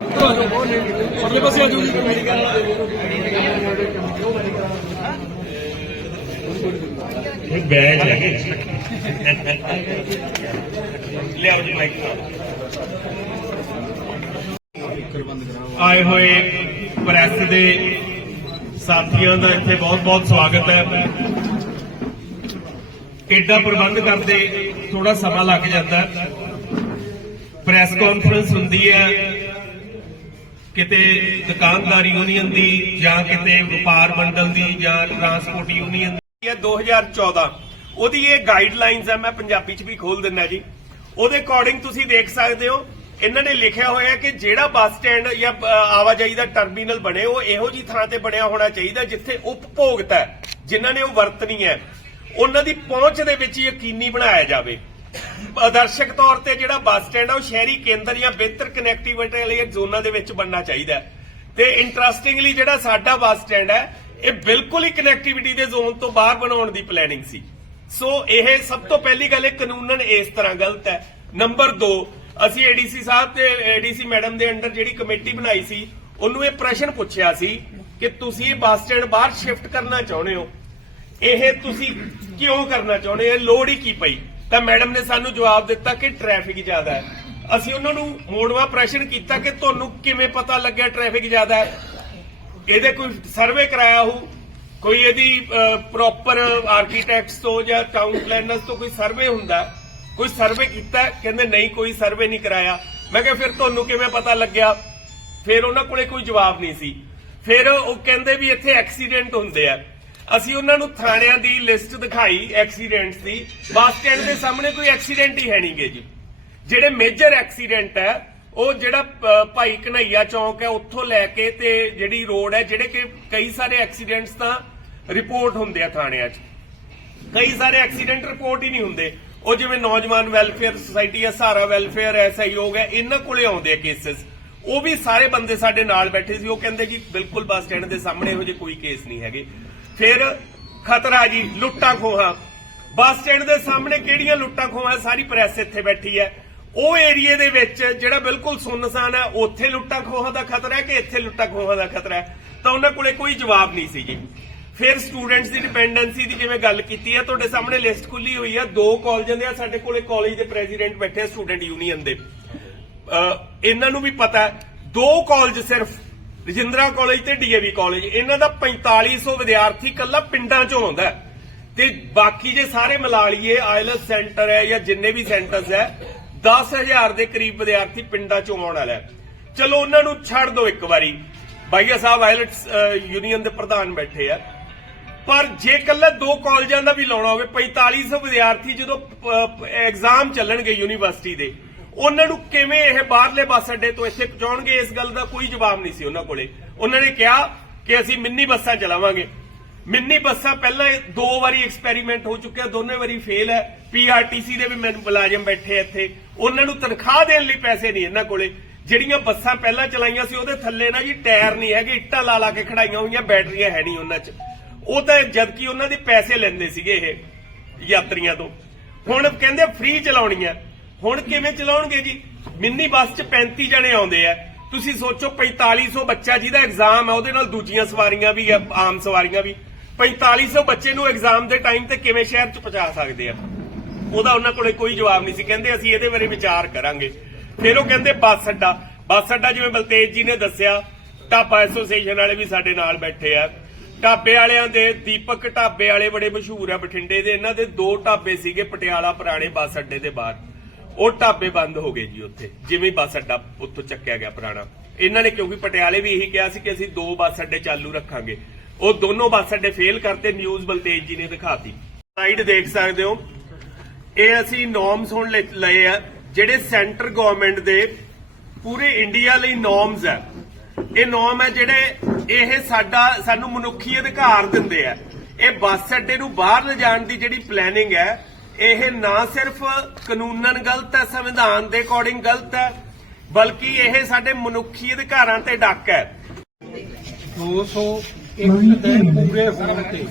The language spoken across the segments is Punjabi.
ਪਰਲੇ ਪਾਸੇ ਆ ਜਾਓ ਜੀ ਇਹ ਬੈਗ ਹੈਗੇ ਲਿਆਓ ਜੀ ਮਾਈਕ ਆਏ ਹੋਏ ਪ੍ਰੈਸ ਦੇ ਸਾਥੀਆਂ ਦਾ ਇੱਥੇ ਬਹੁਤ ਬਹੁਤ ਸਵਾਗਤ ਹੈ। ਏਡਾ ਪ੍ਰਬੰਧ ਕਰਦੇ ਥੋੜਾ ਸਮਾਂ ਲੱਗ ਜਾਂਦਾ। ਪ੍ਰੈਸ ਕਾਨਫਰੰਸ ਹੁੰਦੀ ਹੈ। ਕਿਤੇ ਦੁਕਾਨਦਾਰ ਯੂਨੀਅਨ ਦੀ ਜਾਂ ਕਿਤੇ ਵਪਾਰ ਮੰਡਲ ਦੀ ਜਾਂ ਟਰਾਂਸਪੋਰਟ ਯੂਨੀਅਨ ਦੀ ਹੈ 2014 ਉਹਦੀ ਇਹ ਗਾਈਡਲਾਈਨਸ ਹੈ ਮੈਂ ਪੰਜਾਬੀ ਚ ਵੀ ਖੋਲ ਦਿੰਦਾ ਜੀ। ਉਹਦੇ ਅਕੋਰਡਿੰਗ ਤੁਸੀਂ ਦੇਖ ਸਕਦੇ ਹੋ, ਇਹਨਾਂ ਨੇ ਲਿਖਿਆ ਹੋਇਆ ਕਿ ਜਿਹੜਾ ਬੱਸ ਸਟੈਂਡ ਜਾਂ ਆਵਾਜਾਈ ਦਾ ਟਰਮੀਨਲ ਬਣੇ, ਉਹ ਇਹੋ ਜੀ ਥਾਂ ਤੇ ਬਣਿਆ ਹੋਣਾ ਚਾਹੀਦਾ, ਜਿੱਥੇ ਉਪਭੋਗਤਾ ਜਿਨ੍ਹਾਂ ਨੇ ਉਹ ਵਰਤਣੀ ਹੈ। ਉਹਨਾਂ ਦੀ ਪਹੁੰਚ ਦੇ ਵਿੱਚ ਯਕੀਨੀ ਬਣਾਇਆ ਜਾਵੇ। ਆਦਰਸ਼ਕ ਤੌਰ ਤੇ ਜਿਹੜਾ ਬੱਸ ਸਟੈਂਡ ਆ, ਉਹ ਸ਼ਹਿਰੀ ਕੇਂਦਰ ਜਾਂ ਬਿਹਤਰ ਕਨੈਕਟੀਵਿਟੀ ਵਾਲੇ ਜ਼ੋਨਾਂ ਦੇ ਵਿੱਚ ਬਣਨਾ ਚਾਹੀਦਾ ਹੈ। ਤੇ ਇੰਟਰਸਟਿੰਗਲੀ ਜਿਹੜਾ ਸਾਡਾ ਬੱਸ ਸਟੈਂਡ ਹੈ, ਇਹ ਬਿਲਕੁਲ ਹੀ ਕਨੈਕਟੀਵਿਟੀ ਦੇ ਜ਼ੋਨ ਤੋਂ ਬਾਹਰ ਬਣਾਉਣ ਦੀ ਪਲੈਨਿੰਗ ਸੀ। ਸੋ ਇਹ ਸਭ ਤੋਂ ਪਹਿਲੀ ਗੱਲ ਇਹ ਕਾਨੂੰਨਨ ਇਸ ਤਰ੍ਹਾਂ ਗਲਤ ਹੈ। ਨੰਬਰ 2 ਅਸੀਂ ਏਡੀਸੀ ਸਾਹਿਬ ਤੇ ਏਡੀਸੀ ਮੈਡਮ ਦੇ ਅੰਡਰ ਜਿਹੜੀ ਕਮੇਟੀ ਬਣਾਈ ਸੀ, ਉਹਨੂੰ ਇਹ ਪ੍ਰਸ਼ਨ ਪੁੱਛਿਆ ਸੀ ਕਿ ਤੁਸੀਂ ਇਹ ਬੱਸ ਸਟੈਂਡ ਬਾਹਰ ਸ਼ਿਫਟ ਕਰਨਾ ਚਾਹੁੰਦੇ ਹੋ? ਇਹ ਤੁਸੀਂ ਕਿਉਂ ਕਰਨਾ ਚਾਹੁੰਦੇ ਹੋ? ਲੋੜ ਹੀ ਕੀ ਪਈ? ਤਾਂ ਮੈਡਮ ਨੇ ਸਾਨੂੰ ਜਵਾਬ ਦਿੱਤਾ ਕਿ ਟ੍ਰੈਫਿਕ ਜ਼ਿਆਦਾ ਹੈ। ਅਸੀਂ ਉਹਨਾਂ ਨੂੰ ਮੋੜਵਾ ਪ੍ਰਸ਼ਨ ਕੀਤਾ ਕਿ ਤੁਹਾਨੂੰ ਕਿਵੇਂ ਪਤਾ ਲੱਗਿਆ ਟ੍ਰੈਫਿਕ ਜ਼ਿਆਦਾ ਹੈ? ਇਹਦੇ ਕੋਈ ਸਰਵੇ ਕਰਾਇਆ ਹੋ ਕੋਈ ਇਹਦੀ ਪ੍ਰੋਪਰ ਆਰਕੀਟੈਕਟਸ ਤੋਂ ਜਾਂ ਟਾਊਨ ਪਲੈਨਰਸ ਤੋਂ ਕੋਈ ਸਰਵੇ ਹੁੰਦਾ ਕੋਈ ਸਰਵੇ ਕੀਤਾ ਕਹਿੰਦੇ ਨਹੀਂ, ਕੋਈ ਸਰਵੇ ਨਹੀਂ ਕਰਾਇਆ। ਮੈਂ ਕਿਹਾ, ਫਿਰ ਤੁਹਾਨੂੰ ਕਿਵੇਂ ਪਤਾ ਲੱਗਿਆ? ਫਿਰ ਉਹਨਾਂ ਕੋਲੇ ਕੋਈ ਜਵਾਬ ਨਹੀਂ ਸੀ। ਫਿਰ ਉਹ ਕਹਿੰਦੇ ਵੀ ਇੱਥੇ ਐਕਸੀਡੈਂਟ ਹੁੰਦੇ ਆ। ਅਸੀਂ ਉਹਨਾਂ ਨੂੰ ਥਾਣਿਆਂ ਦੀ ਲਿਸਟ ਦਿਖਾਈ ਐਕਸੀਡੈਂਟਸ ਦੀ। ਬੱਸ ਸਟੈਂਡ ਦੇ ਸਾਹਮਣੇ ਕੋਈ ਐਕਸੀਡੈਂਟ ਹੀ ਹੈ ਨਹੀਂਗੇ ਜੀ। ਜਿਹੜੇ ਮੇਜਰ ਐਕਸੀਡੈਂਟ ਹੈ, ਉਹ ਜਿਹੜਾ ਭਾਈ ਕਨਈਆ ਚੌਂਕ ਹੈ, ਉੱਥੋਂ ਲੈ ਕੇ ਤੇ ਜਿਹੜੀ ਰੋਡ ਹੈ, ਜਿਹੜੇ ਕਿ ਕਈ ਸਾਰੇ ਐਕਸੀਡੈਂਟਸ ਤਾਂ ਰਿਪੋਰਟ ਹੁੰਦੇ ਆ ਥਾਣਿਆਂ 'ਚ। ਕਈ ਸਾਰੇ ਐਕਸੀਡੈਂਟ ਰਿਪੋਰਟ ਹੀ ਨਹੀਂ ਹੁੰਦੇ। ਉਹ ਜਿਵੇਂ ਨੌਜਵਾਨ ਵੈਲਫੇਅਰ ਸੁਸਾਇਟੀ ਹੈ, ਸਹਾਰਾ ਵੈਲਫੇਅਰ ਹੈ ਸਹਿਯੋਗ ਹੈ ਇਹਨਾਂ ਕੋਲੇ ਆਉਂਦੇ ਆ ਕੇਸਸ ਉਹ ਵੀ ਸਾਰੇ ਬੰਦੇ ਸਾਡੇ ਨਾਲ ਬੈਠੇ ਸੀ। ਉਹ ਕਹਿੰਦੇ ਜੀ, ਬਿਲਕੁਲ ਬੱਸ ਸਟੈਂਡ ਦੇ ਸਾਹਮਣੇ ਇਹੋ ਜਿਹੇ ਕੋਈ ਕੇਸ ਨਹੀਂ ਹੈਗੇ। ਫਿਰ ਖਤਰਾ ਜੀ, ਲੁੱਟਾਂ ਖੋਹਾਂ। ਬੱਸ ਸਟੈਂਡ ਦੇ ਸਾਹਮਣੇ ਕਿਹੜੀਆਂ ਲੁੱਟਾਂ ਖੋਹਾਂ? ਸਾਰੀ ਪ੍ਰੈਸ ਇੱਥੇ ਬੈਠੀ ਹੈ। ਉਹ ਏਰੀਏ ਦੇ ਵਿੱਚ ਜਿਹੜਾ ਬਿਲਕੁਲ ਸੁੰਨਸਾਨ ਹੈ, ਉੱਥੇ ਲੁੱਟਾਂ ਖੋਹਾਂ ਦਾ ਖਤਰਾ ਹੈ ਕਿ ਇੱਥੇ ਲੁੱਟਾਂ ਖੋਹਾਂ ਦਾ ਖਤਰਾ ਹੈ? ਤਾਂ ਉਹਨਾਂ ਕੋਲੇ ਕੋਈ ਜਵਾਬ ਨਹੀਂ ਸੀ ਜੀ। ਫਿਰ ਸਟੂਡੈਂਟਸ ਦੀ ਡਿਪੈਂਡੈਂਸੀ ਦੀ ਜਿਵੇਂ ਗੱਲ ਕੀਤੀ ਹੈ? ਤੁਹਾਡੇ ਸਾਹਮਣੇ ਲਿਸਟ ਖੁੱਲੀ ਹੋਈ ਹੈ। ਦੋ ਕਾਲਜਾਂ ਦੇ ਆ, ਸਾਡੇ ਕੋਲੇ ਕਾਲਜ ਦੇ ਪ੍ਰੈਜ਼ੀਡੈਂਟ ਬੈਠੇ ਆ, ਸਟੂਡੈਂਟ ਯੂਨੀਅਨ ਦੇ। ਇਹਨਾਂ ਨੂੰ ਵੀ ਪਤਾ ਦੋ ਕਾਲਜ ਸਿਰਫ ਰਜਿੰਦਰਾ ਕਾਲਜ ਤੇ ਡੀਏਵੀ ਕਾਲਜ। ਇਹਨਾਂ ਦਾ 4500 ਵਿਦਿਆਰਥੀ ਕੱਲਾ ਪਿੰਡਾਂ ਚੋਂ ਆਉਂਦਾ ਤੇ ਬਾਕੀ ਜੇ ਸਾਰੇ ਮਿਲਾ ਲਈਏ, ਆਇਲਸ ਸੈਂਟਰ ਹੈ ਜਾਂ ਜਿੰਨੇ ਵੀ ਸੈਂਟਰਸ ਹੈ 10000 ਦੇ ਕਰੀਬ ਵਿਦਿਆਰਥੀ ਪਿੰਡਾਂ ਚੋਂ ਆਉਣ ਵਾਲਾ ਚਲੋ, ਉਹਨਾਂ ਨੂੰ ਛੱਡ ਦਿਓ ਇੱਕ ਵਾਰੀ। ਬਾਈਆ ਸਾਹਿਬ ਆਇਲਟਸ ਯੂਨੀਅਨ ਦੇ ਪ੍ਰਧਾਨ ਬੈਠੇ ਆ। ਪਰ ਜੇ ਕੱਲੇ ਦੋ ਕਾਲਜਾਂ ਦਾ ਵੀ ਲਾਉਣਾ ਹੋਵੇ 4500 ਵਿਦਿਆਰਥੀ ਜਦੋਂ ਐਗਜ਼ਾਮ ਚੱਲਣਗੇ ਯੂਨੀਵਰਸਿਟੀ ਦੇ ਉਹਨਾਂ ਨੂੰ ਕਿਵੇਂ ਇਹ ਬਾਹਰਲੇ ਬੱਸ ਅੱਡੇ ਤੋਂ ਇੱਥੇ ਪਹੁੰਚਾਉਣਗੇ, ਇਸ ਗੱਲ ਦਾ ਕੋਈ ਜਵਾਬ ਨਹੀਂ ਸੀ ਉਹਨਾਂ ਕੋਲੇ। ਉਹਨਾਂ ਨੇ ਕਿਹਾ ਕਿ ਅਸੀਂ ਮਿੰਨੀ ਬੱਸਾਂ ਚਲਾਵਾਂਗੇ। ਮਿੰਨੀ ਬੱਸਾਂ ਪਹਿਲਾਂ ਦੋ ਵਾਰੀ ਐਕਸਪੈਰੀਮੈਂਟ ਹੋ ਚੁੱਕਿਆ, ਦੋਨੇ ਵਾਰੀ ਫੇਲ ਹੈ। ਪੀਆਰਟੀਸੀ ਦੇ ਵੀ ਮੈਨੂੰ ਮੁਲਾਜ਼ਮ ਬੈਠੇ ਇੱਥੇ। ਉਹਨਾਂ ਨੂੰ ਤਨਖਾਹ ਦੇਣ ਲਈ ਪੈਸੇ ਨਹੀਂ ਇਹਨਾਂ ਕੋਲੇ। ਜਿਹੜੀਆਂ ਬੱਸਾਂ ਪਹਿਲਾਂ ਚਲਾਈਆਂ ਸੀ, ਉਹਦੇ ਥੱਲੇ ਨਾ ਜੀ ਟਾਇਰ ਨਹੀਂ ਹੈਗੇ, ਇੱਟਾਂ ਲਾ ਲਾ ਕੇ ਖੜਾਈਆਂ ਹੋਈਆਂ, ਬੈਟਰੀਆਂ ਹੈ ਨਹੀਂ ਉਹਨਾਂ 'ਚ। ਉਹ ਤਾਂ ਜਦਕਿ ਉਹਨਾਂ ਦੇ ਪੈਸੇ ਲੈਂਦੇ ਸੀਗੇ ਇਹ ਯਾਤਰੀਆਂ ਤੋਂ। ਹੁਣ ਕਹਿੰਦੇ ਫ੍ਰੀ ਚਲਾਉਣੀਆਂ। ਹੁਣ ਕਿਵੇਂ ਚਲਾਉਣਗੇ ਜੀ? ਮਿੰਨੀ ਬੱਸ 'ਚ 35 ਜਣੇ ਆਉਂਦੇ ਆ। ਤੁਸੀਂ ਸੋਚੋ 4500 ਬੱਚਾ ਜਿਹਦਾ ਐਗਜ਼ਾਮ ਹੈ ਉਹਦੇ ਨਾਲ ਦੂਜੀਆਂ ਸਵਾਰੀਆਂ ਵੀ ਆ, ਆਮ ਸਵਾਰੀਆਂ ਵੀ। 4500 ਬੱਚੇ ਨੂੰ ਐਗਜ਼ਾਮ ਦੇ ਟਾਈਮ ਤੇ ਕਿਵੇਂ ਸ਼ਹਿਰ 'ਚ ਪਹੁੰਚਾ ਸਕਦੇ ਆ? ਉਹਦਾ ਉਹਨਾਂ ਕੋਲੇ ਕੋਈ ਜਵਾਬ ਨਹੀਂ ਸੀ। ਕਹਿੰਦੇ ਅਸੀਂ ਇਹਦੇ ਬਾਰੇ ਵਿਚਾਰ ਕਰਾਂਗੇ। ਫਿਰ ਉਹ ਕਹਿੰਦੇ ਬੱਸ ਅੱਡਾ। ਬੱਸ ਅੱਡਾ ਜਿਵੇਂ ਬਲਤੇਜ ਜੀ ਨੇ ਦੱਸਿਆ, ਢਾਬਾ ਐਸੋਸੀਏਸ਼ਨ ਵਾਲੇ ਵੀ ਸਾਡੇ ਨਾਲ ਬੈਠੇ ਆ। ਢਾਬੇ ਵਾਲਿਆਂ ਦੇ ਦੀਪਕ, ਢਾਬੇ ਵਾਲੇ ਬੜੇ ਮਸ਼ਹੂਰ ਆ ਬਠਿੰਡੇ ਦੇ। ਇਹਨਾਂ ਦੇ ਦੋ ਢਾਬੇ ਸੀਗੇ, ਪਟਿਆਲਾ ਪੁਰਾਣੇ ਬੱਸ ਅੱਡੇ ਦੇ ਬਾਹਰ। ਉਹ ਢਾਬੇ ਬੰਦ ਹੋ ਗਏ ਜੀ ਉੱਥੇ, ਜਿਵੇਂ ਬੱਸ ਅੱਡਾ ਉੱਥੋਂ ਚੱਕਿਆ ਗਿਆ ਪੁਰਾਣਾ। ਇਹਨਾਂ ਨੇ ਕਿਉਂਕਿ ਪਟਿਆਲੇ ਵੀ ਇਹੀ ਕਿਹਾ ਸੀ ਕਿ ਅਸੀਂ ਦੋ ਬੱਸ ਅੱਡੇ ਚਾਲੂ ਰੱਖਾਂਗੇ। ਉਹ ਦੋਨੋਂ ਬੱਸ ਅੱਡੇ ਫੇਲ ਕਰਤੇ ਨਿਊਜ਼ ਬਲਤੇਜ ਜੀ ਨੇ ਦਿਖਾਤੀ। ਸਾਈਡ ਦੇਖ ਸਕਦੇ ਹੋ। ਇਹ ਅਸੀਂ ਨੋਰਮਸ ਹੁਣ ਲਏ ਆ, ਜਿਹੜੇ ਸੈਂਟਰ ਗਵਰਨਮੈਂਟ ਦੇ ਪੂਰੇ ਇੰਡੀਆ ਲਈ ਨੋਰਮਸ ਹੈ ਇਹ ਨੋਰਮ ਹੈ ਜਿਹੜੇ ਇਹ ਸਾਡਾ ਸਾਨੂੰ ਮਨੁੱਖੀ ਅਧਿਕਾਰ ਦਿੰਦੇ ਆ। ਇਹ ਬੱਸ ਅੱਡੇ ਨੂੰ ਬਾਹਰ ਲਿਜਾਣ ਦੀ ਜਿਹੜੀ ਪਲੈਨਿੰਗ ਹੈ ਇਹ ਨਾ ਸਿਰਫ ਕਾਨੂੰਨਨ ਗਲਤ ਹੈ ਸੰਵਿਧਾਨ ਦੇ ਅਕੋਰਡਿੰਗ ਗਲਤ ਹੈ ਬਲਕਿ ਇਹ ਸਾਡੇ ਮਨੁੱਖੀ ਅਧਿਕਾਰਾਂ ਤੇ ਡੱਕ ਹੈ। 201 ਦਿਨ ਪੂਰੇ ਹੋਣ ਤੇ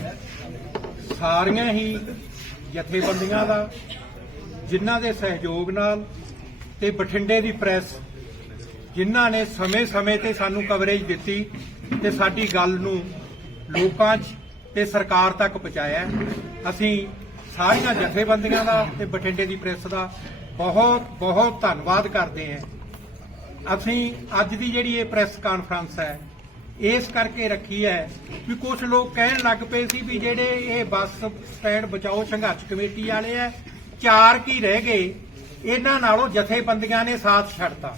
ਸਾਰੀਆਂ ਹੀ ਜਥੇਬੰਦੀਆਂ ਦਾ ਜਿਨ੍ਹਾਂ ਦੇ ਸਹਿਯੋਗ ਨਾਲ ਤੇ ਬਠਿੰਡੇ ਦੀ ਪ੍ਰੈਸ ਜਿਨ੍ਹਾਂ ਨੇ ਸਮੇਂ-ਸਮੇਂ ਤੇ ਸਾਨੂੰ ਕਵਰੇਜ ਦਿੱਤੀ ਤੇ ਸਾਡੀ ਗੱਲ ਨੂੰ ਲੋਕਾਂ 'ਚ ਤੇ ਸਰਕਾਰ ਤੱਕ ਪਹੁੰਚਾਇਆ ਅਸੀਂ ਸਾਰੀਆਂ ਜਥੇਬੰਦੀਆਂ ਦਾ ਤੇ ਬਠਿੰਡੇ ਦੀ ਪ੍ਰੈਸ ਦਾ ਬਹੁਤ ਬਹੁਤ ਧੰਨਵਾਦ ਕਰਦੇ ਹਾਂ। ਅਸੀਂ ਅੱਜ ਦੀ ਜਿਹੜੀ ਇਹ ਪ੍ਰੈਸ ਕਾਨਫਰੰਸ ਹੈ, ਇਸ ਕਰਕੇ ਰੱਖੀ ਹੈ ਵੀ ਕੁਝ ਲੋਕ ਕਹਿਣ ਲੱਗ ਪਏ ਸੀ ਵੀ ਜਿਹੜੇ ਇਹ ਬੱਸ ਸਟੈਂਡ ਬਚਾਓ ਸੰਘਰਸ਼ ਕਮੇਟੀ ਵਾਲੇ ਆ ਚਾਰ ਕੀ ਰਹਿ ਗਏ, ਇਹਨਾਂ ਨਾਲੋਂ ਜਥੇਬੰਦੀਆਂ ਨੇ ਸਾਥ ਛੱਡਤਾ।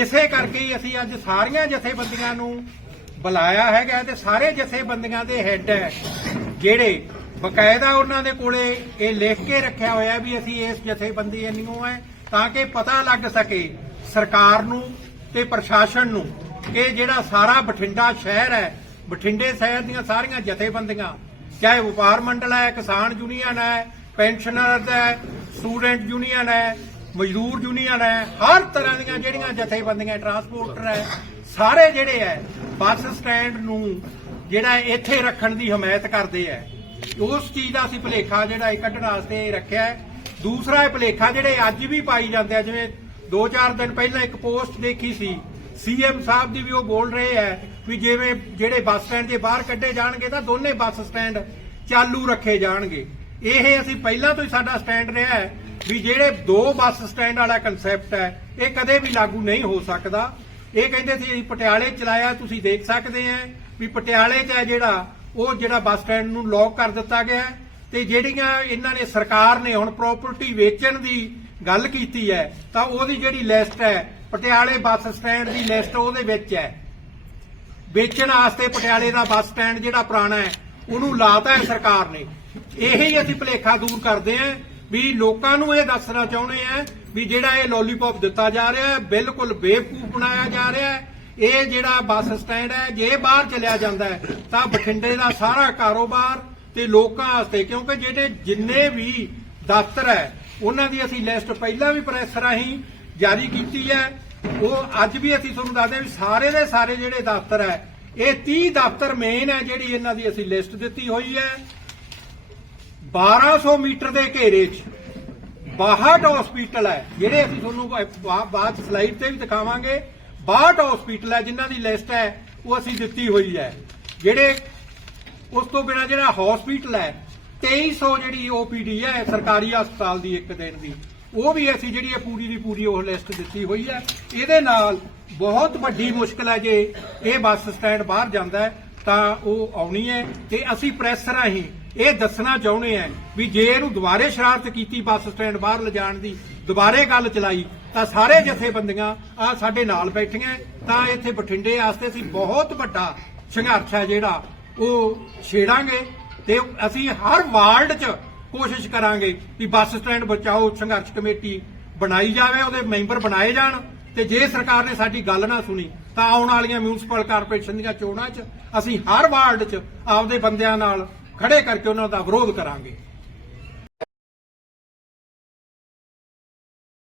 ਇਸੇ ਕਰਕੇ ਹੀ ਅਸੀਂ ਅੱਜ ਸਾਰੀਆਂ ਜਥੇਬੰਦੀਆਂ ਨੂੰ ਬੁਲਾਇਆ ਹੈਗਾ ਤੇ ਸਾਰੇ ਜਥੇਬੰਦੀਆਂ ਦੇ ਹੈੱਡ ਹੈ ਜਿਹੜੇ ਬਕਾਇਦਾ ਉਹਨਾਂ ਦੇ ਕੋਲੇ ਇਹ ਲਿਖ ਕੇ ਰੱਖਿਆ ਹੋਇਆ ਵੀ ਅਸੀਂ ਇਸ ਜਥੇਬੰਦੀ ਇੰਨੀਓ ਹੈ ਤਾਂ ਕਿ ਪਤਾ ਲੱਗ ਸਕੇ ਸਰਕਾਰ ਨੂੰ ਤੇ ਪ੍ਰਸ਼ਾਸਨ ਨੂੰ ਕਿ ਜਿਹੜਾ ਸਾਰਾ ਬਠਿੰਡਾ ਸ਼ਹਿਰ ਹੈ ਬਠਿੰਡੇ ਸ਼ਹਿਰ ਦੀਆਂ ਸਾਰੀਆਂ ਜਥੇਬੰਦੀਆਂ, ਚਾਹੇ ਵਪਾਰ ਮੰਡਲ ਹੈ ਕਿਸਾਨ ਯੂਨੀਅਨ ਹੈ ਪੈਨਸ਼ਨਰ ਹੈ ਸਟੂਡੈਂਟ ਯੂਨੀਅਨ ਹੈ ਮਜ਼ਦੂਰ ਯੂਨੀਅਨ ਹੈ ਹਰ ਤਰ੍ਹਾਂ ਦੀਆਂ ਜਿਹੜੀਆਂ ਜਥੇਬੰਦੀਆਂ, ਟਰਾਂਸਪੋਰਟਰ ਹੈ ਸਾਰੇ ਜਿਹੜੇ ਹੈ ਬੱਸ ਸਟੈਂਡ ਨੂੰ ਜਿਹੜਾ ਇੱਥੇ ਰੱਖਣ ਦੀ ਹਮਾਇਤ ਕਰਦੇ ਹੈ ਉਸ ਚੀਜ਼ ਦਾ ਅਸੀਂ ਭਲੇਖਾ ਜਿਹੜਾ ਇਹ ਕੱਢਣ ਵਾਸਤੇ ਰੱਖਿਆ ਹੈ। ਦੂਸਰਾ ਇਹ ਭਲੇਖਾ ਜਿਹੜੇ ਅੱਜ ਵੀ ਪਾਈ ਜਾਂਦੇ ਆ, ਜਿਵੇਂ 2-4 ਦਿਨ ਪਹਿਲਾਂ ਇੱਕ ਪੋਸਟ ਦੇਖੀ ਸੀ, ਸੀਐਮ ਸਾਹਿਬ ਦੀ ਵੀ ਉਹ ਬੋਲ ਰਹੇ ਹੈ ਵੀ ਜਿਵੇਂ ਜਿਹੜੇ ਬੱਸ ਸਟੈਂਡ ਦੇ ਬਾਹਰ ਕੱਢੇ ਜਾਣਗੇ ਤਾਂ ਦੋਨੇ ਬੱਸ ਸਟੈਂਡ ਚਾਲੂ ਰੱਖੇ ਜਾਣਗੇ। ਇਹ ਅਸੀਂ ਪਹਿਲਾਂ ਤੋਂ ਹੀ ਸਾਡਾ ਸਟੈਂਡ ਰਿਹਾ ਹੈ ਵੀ ਜਿਹੜੇ ਦੋ ਬੱਸ ਸਟੈਂਡ ਵਾਲਾ ਕਨਸੈਪਟ ਹੈ, ਇਹ ਕਦੇ ਵੀ ਲਾਗੂ ਨਹੀਂ ਹੋ ਸਕਦਾ। ਇਹ ਕਹਿੰਦੇ ਸੀ ਅਸੀਂ ਪਟਿਆਲੇ ਚਲਾਇਆ, ਤੁਸੀਂ ਦੇਖ ਸਕਦੇ ਆ ਵੀ ਪਟਿਆਲੇ 'ਚ ਹੈ ਜਿਹੜਾ ਉਹ ਜਿਹੜਾ ਬੱਸ ਸਟੈਂਡ ਨੂੰ ਲੌਕ ਕਰ ਦਿੱਤਾ ਗਿਆ ਹੈ ਤੇ ਜਿਹੜੀਆਂ ਇਹਨਾਂ ਨੇ ਸਰਕਾਰ ਨੇ ਹੁਣ ਪ੍ਰਾਪਰਟੀ ਵੇਚਣ ਦੀ ਗੱਲ ਕੀਤੀ ਹੈ, ਤਾਂ ਉਹਦੀ ਜਿਹੜੀ ਲਿਸਟ ਹੈ, ਪਟਿਆਲੇ ਬੱਸ ਸਟੈਂਡ ਦੀ ਲਿਸਟ ਉਹਦੇ ਵਿੱਚ ਹੈ। ਵੇਚਣ ਵਾਸਤੇ ਪਟਿਆਲੇ ਦਾ ਬੱਸ ਸਟੈਂਡ ਜਿਹੜਾ ਪੁਰਾਣਾ ਹੈ, ਉਹਨੂੰ ਲਾਤਾ ਹੈ ਸਰਕਾਰ ਨੇ। ਇਹੀ ਅਸੀਂ ਭੁਲੇਖਾ ਦੂਰ ਕਰਦੇ ਆਂ ਵੀ ਲੋਕਾਂ ਨੂੰ ਇਹ ਦੱਸਣਾ ਚਾਹੁੰਦੇ ਆ ਵੀ ਜਿਹੜਾ ਇਹ ਲੋਲੀਪੌਪ ਦਿੱਤਾ ਜਾ ਰਿਹਾ ਹੈ, ਬਿਲਕੁਲ ਬੇਵਕੂਫ ਬਣਾਇਆ ਜਾ ਰਿਹਾ ਹੈ। ਇਹ ਜਿਹੜਾ ਬੱਸ ਸਟੈਂਡ ਹੈ, ਜੇ ਬਾਹਰ ਚਲਿਆ ਜਾਂਦਾ ਹੈ, ਤਾਂ ਬਠਿੰਡੇ ਦਾ ਸਾਰਾ ਕਾਰੋਬਾਰ ਤੇ ਲੋਕਾਂ ਵਾਸਤੇ, ਕਿਉਂਕਿ ਜਿਹੜੇ ਜਿੰਨੇ ਵੀ ਦਫ਼ਤਰ ਹੈ, ਉਹਨਾਂ ਦੀ ਅਸੀਂ ਲਿਸਟ ਪਹਿਲਾਂ ਵੀ ਪ੍ਰੈਸ ਰਾਹੀਂ ਜਾਰੀ ਕੀਤੀ ਹੈ। ਉਹ ਅੱਜ ਵੀ ਅਸੀਂ ਤੁਹਾਨੂੰ ਦੱਸਦੇ ਵੀ ਸਾਰੇ ਦੇ ਸਾਰੇ ਜਿਹੜੇ ਦਫ਼ਤਰ ਹੈ, ਇਹ 30 ਦਫ਼ਤਰ ਮੇਨ ਹੈ ਜਿਹੜੀ ਇਹਨਾਂ ਦੀ ਅਸੀਂ ਲਿਸਟ ਦਿੱਤੀ ਹੋਈ ਹੈ। 1200 ਮੀਟਰ ਦੇ ਘੇਰੇ 'ਚ 62 ਹਸਪੀਟਲ ਹੈ, ਜਿਹੜੇ ਅਸੀਂ ਤੁਹਾਨੂੰ ਬਾਅਦ ਸਲਾਈਡ ਤੇ ਵੀ ਦਿਖਾਵਾਂਗੇ। 62 ਹਸਪੀਟਲ ਹੈ, ਜਿਨ੍ਹਾਂ ਦੀ ਲਿਸਟ ਹੈ, ਉਹ ਅਸੀਂ ਦਿੱਤੀ ਹੋਈ ਹੈ। ਜਿਹੜੇ ਉਸ ਤੋਂ ਬਿਨਾ ਜਿਹੜਾ ਹਸਪੀਟਲ ਹੈ 2300 ਜਿਹੜੀ ਓਪੀਡੀ ਹੈ, ਸਰਕਾਰੀ ਹਸਪਤਾਲ ਦੀ ਇੱਕ ਦਿਨ ਦੀ, ਉਹ ਵੀ ਅਸੀਂ ਜਿਹੜੀ ਹੈ ਪੂਰੀ ਦੀ ਪੂਰੀ ਉਹ ਲਿਸਟ ਦਿੱਤੀ ਹੋਈ ਹੈ। ਇਹਦੇ ਨਾਲ ਬਹੁਤ ਵੱਡੀ ਮੁਸ਼ਕਲ ਹੈ, ਜੇ ਇਹ ਬੱਸ ਸਟੈਂਡ ਬਾਹਰ ਜਾਂਦਾ ਹੈ, ਤਾਂ ਉਹ ਆਉਣੀ ਹੈ ਤੇ ਅਸੀਂ ਪ੍ਰੈਸ ਰਾਹੀਂ ਇਹ ਦੱਸਣਾ ਚਾਹੁੰਦੇ ਹਾਂ ਵੀ ਜੇ ਇਹਨੂੰ ਦੁਬਾਰੇ ਸ਼ਰਾਰਤ ਕੀਤੀ ਬੱਸ ਸਟੈਂਡ ਬਾਹਰ ਲਿਜਾਣ ਦੀ, ਦੁਬਾਰੇ ਗੱਲ ਚਲਾਈ, ਤਾਂ ਸਾਰੇ ਜਥੇਬੰਦੀਆਂ ਆ ਸਾਡੇ ਨਾਲ ਬੈਠੀਆਂ, ਤਾਂ ਇੱਥੇ ਬਠਿੰਡੇ ਵਾਸਤੇ ਅਸੀਂ ਬਹੁਤ ਵੱਡਾ ਸੰਘਰਸ਼ ਹੈ ਜਿਹੜਾ ਉਹ ਛੇੜਾਂਗੇ ਤੇ ਅਸੀਂ ਹਰ ਵਾਰਡ 'ਚ ਕੋਸ਼ਿਸ਼ ਕਰਾਂਗੇ ਵੀ ਬੱਸ ਸਟੈਂਡ ਬਚਾਓ, ਸੰਘਰਸ਼ ਕਮੇਟੀ ਬਣਾਈ ਜਾਵੇ, ਉਹਦੇ ਮੈਂਬਰ ਬਣਾਏ ਜਾਣ ਤੇ ਜੇ ਸਰਕਾਰ ਨੇ ਸਾਡੀ ਗੱਲ ਨਾ ਸੁਣੀ, ਤਾਂ ਆਉਣ ਵਾਲੀਆਂ ਮਿਊਨਿਸਪਲ ਕਾਰਪੋਰੇਸ਼ਨ ਦੀਆਂ ਚੋਣਾਂ 'ਚ ਅਸੀਂ ਹਰ ਵਾਰਡ 'ਚ ਆਪਦੇ ਬੰਦਿਆਂ ਨਾਲ ਖੜੇ ਕਰਕੇ ਉਹਨਾਂ ਦਾ ਵਿਰੋਧ ਕਰਾਂਗੇ।